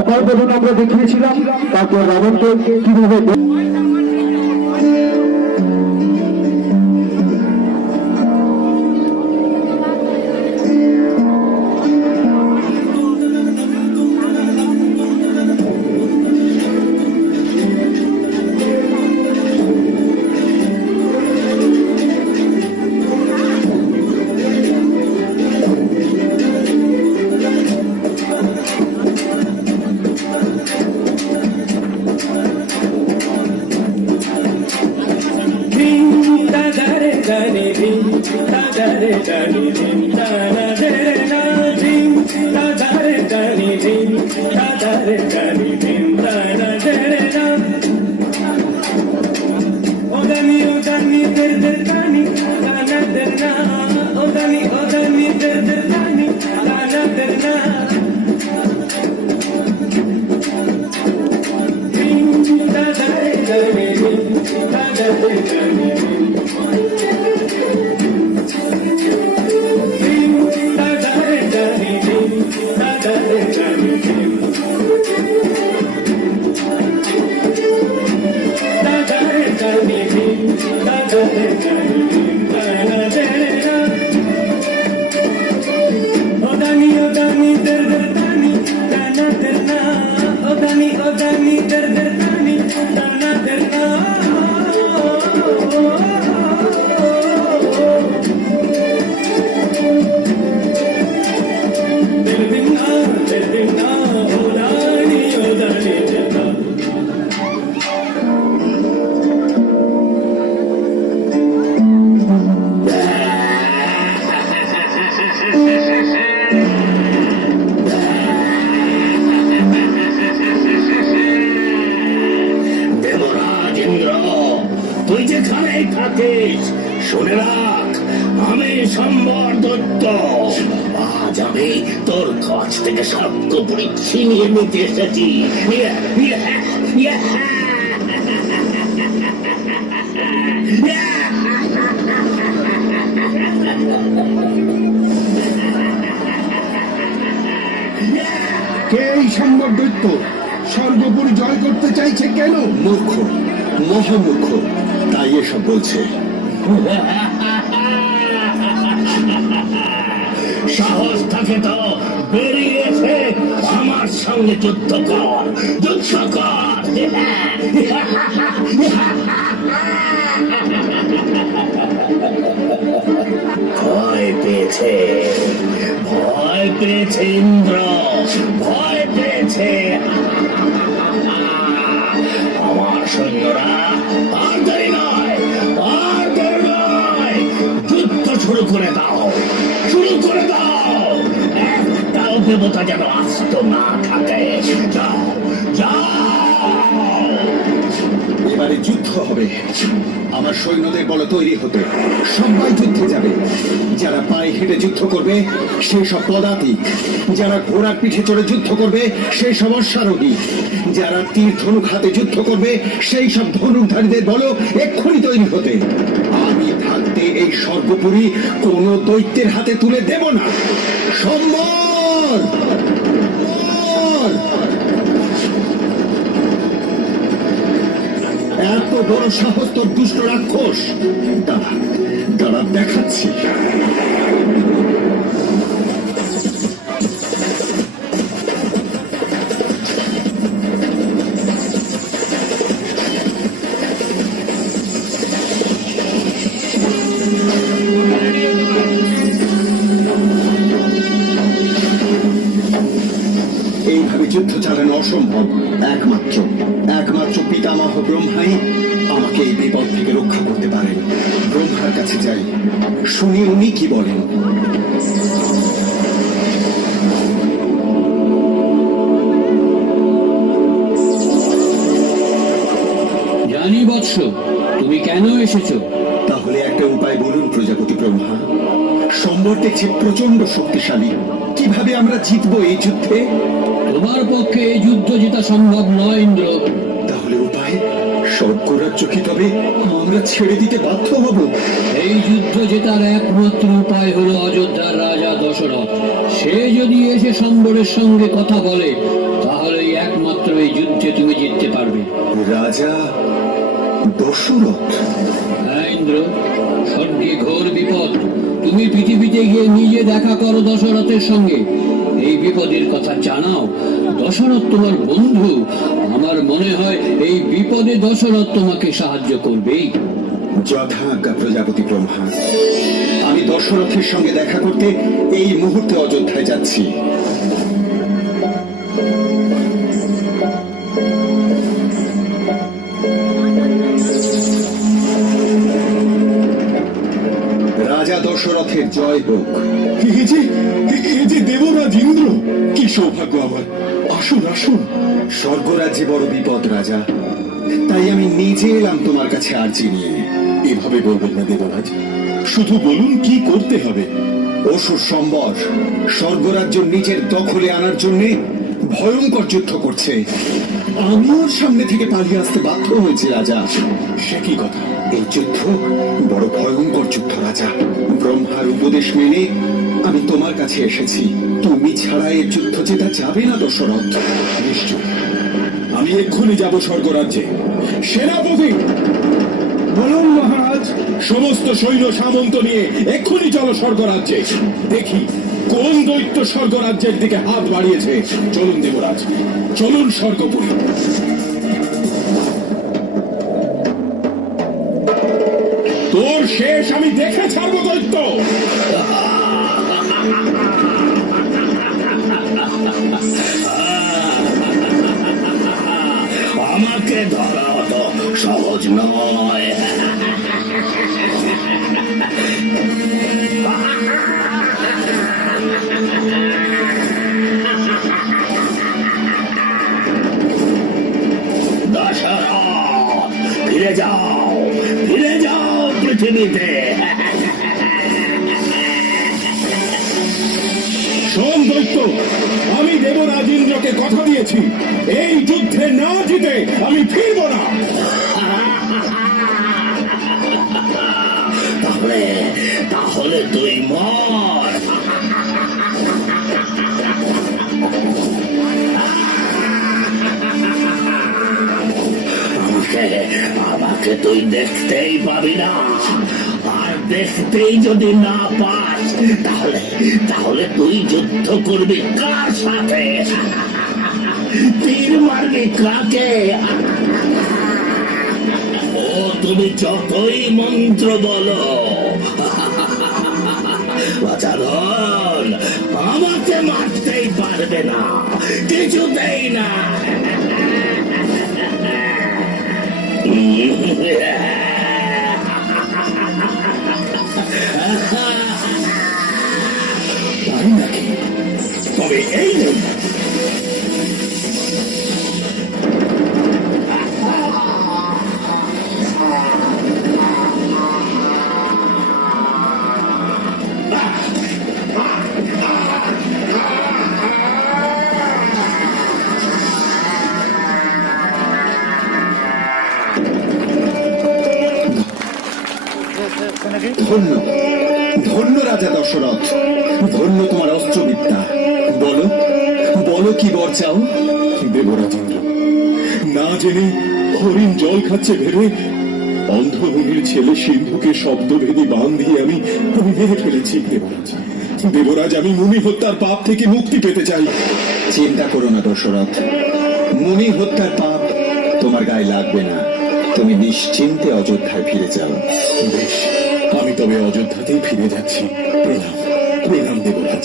অকাল বোধন আমরা দেখিয়েছিলাম, তারপর রাবণকে কিভাবে শুনে রাখ, আমি সম্বর দত্ত। আজ আমি তোর কাছ থেকে স্বর্গপুরী ছিনিয়ে নিতে এসেছি। কে এই সম্বর দৈত্য? স্বর্গপুরী জয় করতে চাইছে কেন? মূর্খ, মহামূর্খ, তাই এসব বলছে। সাহস থাকে তো বেরিয়েছে আমার সঙ্গে যুদ্ধ কর, যুদ্ধ কর। ভয় পেয়েছে, ভয় পেয়েছে ইন্দ্র, ভয় পেয়েছে। আমার সৈন্যরা আর দেরি নয়, আর দেরি নয়, যুদ্ধ শুরু করে দাও, শুরু করে দাও। একটাও দেবতা যেন আস্ত না থাকে। যাও, যাও। এবারে যুদ্ধ হবে। আমার সৈন্যদের বলো তৈরি হতে, সবাই যুদ্ধে যাবে। যারা পায়ে হেঁটে যুদ্ধ করবে সেই সব পদাতিক, যারা ঘোড়ার পিঠে চড়ে যুদ্ধ করবে সেই সব অশ্বারোহী, যারা তীর ধনুক হাতে যুদ্ধ করবে সেই সব ধনুকধারীদের বলো এক্ষুনি তৈরি হতে। আমি থাকতে এই স্বর্গপুরী কোন দৈত্যের হাতে তুলে দেব না। সম্বর! এত বড় সাহস তোর দুষ্ট রাক্ষস! দাঁড়া দাঁড়া, দেখাচ্ছি। এইভাবে যুদ্ধ চালানো অসম্ভব। একমাত্র পিতামহ ব্রহ্মাই আমাকে এই বিপদ থেকে রক্ষা করতে পারেন। ব্রহ্মার কাছে যাই, শুনি উনি কি বলেন। জানি বৎস, তুমি কেন এসেছো? তাহলে একটা উপায় বলুন প্রজাপতি ব্রহ্মা। সম্বর দেখছি প্রচন্ড শক্তিশালী, কিভাবে আমরা জিতবো এই যুদ্ধে? তোমার পক্ষে এই যুদ্ধ জেতা সম্ভব নয় ইন্দ্র। তাহলে উপায়? স্বর্গরাজ্য কি তবে আমরা ছেড়ে দিতে বাধ্য হব? এই যুদ্ধ জেতার একমাত্র উপায় হলো অযোধ্যার রাজা দশরথ। সে যদি এসে সম্বরের সঙ্গে কথা বলে তাহলেই রাজা দশরথ। হ্যাঁ ইন্দ্র, স্বর্গে ঘোর বিপদ। তুমি পৃথিবীতে গিয়ে নিজে দেখা করো দশরথের সঙ্গে, এই বিপদের কথা জানাও। দশরথ তোমার বন্ধু, আমার মনে হয় এই বিপদে দশরথ তোমাকে সাহায্য করবেই। যথাজ্ঞা প্রজাপতি ব্রহ্মা। আমি দশরথের সঙ্গে দেখা করতে এই মুহূর্তে অযোধ্যায় যাচ্ছি। রাজা দশরথের জয় হোক। এ যে দেবরাজ ইন্দ্র, কি সৌভাগ্য আমার। আসুন আসুন। স্বর্গরাজ্যে বড় বিপদ রাজা, তাই আমি নিজে এলাম তোমার কাছে আর্জি নিয়ে। এভাবে বলবেন না দেবরাজ, শুধু বলুন কি করতে হবে। অসুর সম্বর স্বর্গরাজ্য নিজের দখলে আনার জন্য ভয়ঙ্কর যুদ্ধ করছে। আমি ওর সামনে থেকে পালিয়ে আসতে বাধ্য হয়েছি রাজা। সে কি কথা? এই যুদ্ধ বড় ভয়ঙ্কর যুদ্ধ রাজা। ব্রহ্মার উপদেশ মেনে আমি তোমার কাছে এসেছি। তুমি ছাড়া এই যুদ্ধ জেতা যাবে না দশরথ। নিশ্চয়, আমি এক্ষুনি যাব স্বর্গরাজ্যে। সেনাপতি বলুন মহারাজ। সমস্ত সৈন্য সামন্ত নিয়ে এক্ষুনি চলো স্বর্গরাজ্যে। দেখি কোন দৈত্য স্বর্গরাজ্যের দিকে হাত বাড়িয়েছে। চলুন দেবরাজ, চলুন স্বর্গপুরী। তোর শেষ আমি দেখে ছাড়বো দৈত্য। আমাকে ধরা তো সহজ নয়। দশরথ, ফিরে যাও, ফিরে যাও পৃথিবীতে। শোন দৈত্য, আমি দেবরাজ ইন্দ্রকে কথা দিয়েছি, এই যুদ্ধে না জিতে আমি ফিরব না। তাহলে তাহলে তুই মর। আমাকে তুই দেখতেই পাবি না, আর দেখতেই যদি না পাস তাহলে তাহলে তুই যুদ্ধ করবি কার সাথে? তীর মারবি কাকে? ও তুমি যতই মন্ত্র বলো, বাচাধন আমাকে মারতেই পারবে না, কিছুতেই না। তাই নাকি? তবে এই নেই। ধন্য ধন্য রাজা দশরথ, ধন্য তোমার অস্ত্রবিদ্যা। বলো বলো কি বর চাও? দেবরাজ ইন্দ্র, না জেনে হরিণ জল খাচ্ছে ভেবে অন্ধভূমির ছেলে সিন্ধুকে শব্দভেদী বান দিয়ে আমি মেরে ফেলেছি। দেবরাজ দেবরাজ, আমি মুনি হত্যার পাপ থেকে মুক্তি পেতে চাই। চিন্তা করো না দশরথ, মুনি হত্যার পাপ তোমার গায়ে লাগবে না। তুমি নিশ্চিন্তে অযোধ্যায় ফিরে যাও। বেশ, আমি তবে অযোধ্যাতেই ফিরে যাচ্ছি। প্রণাম প্রণাম দেবরাজ।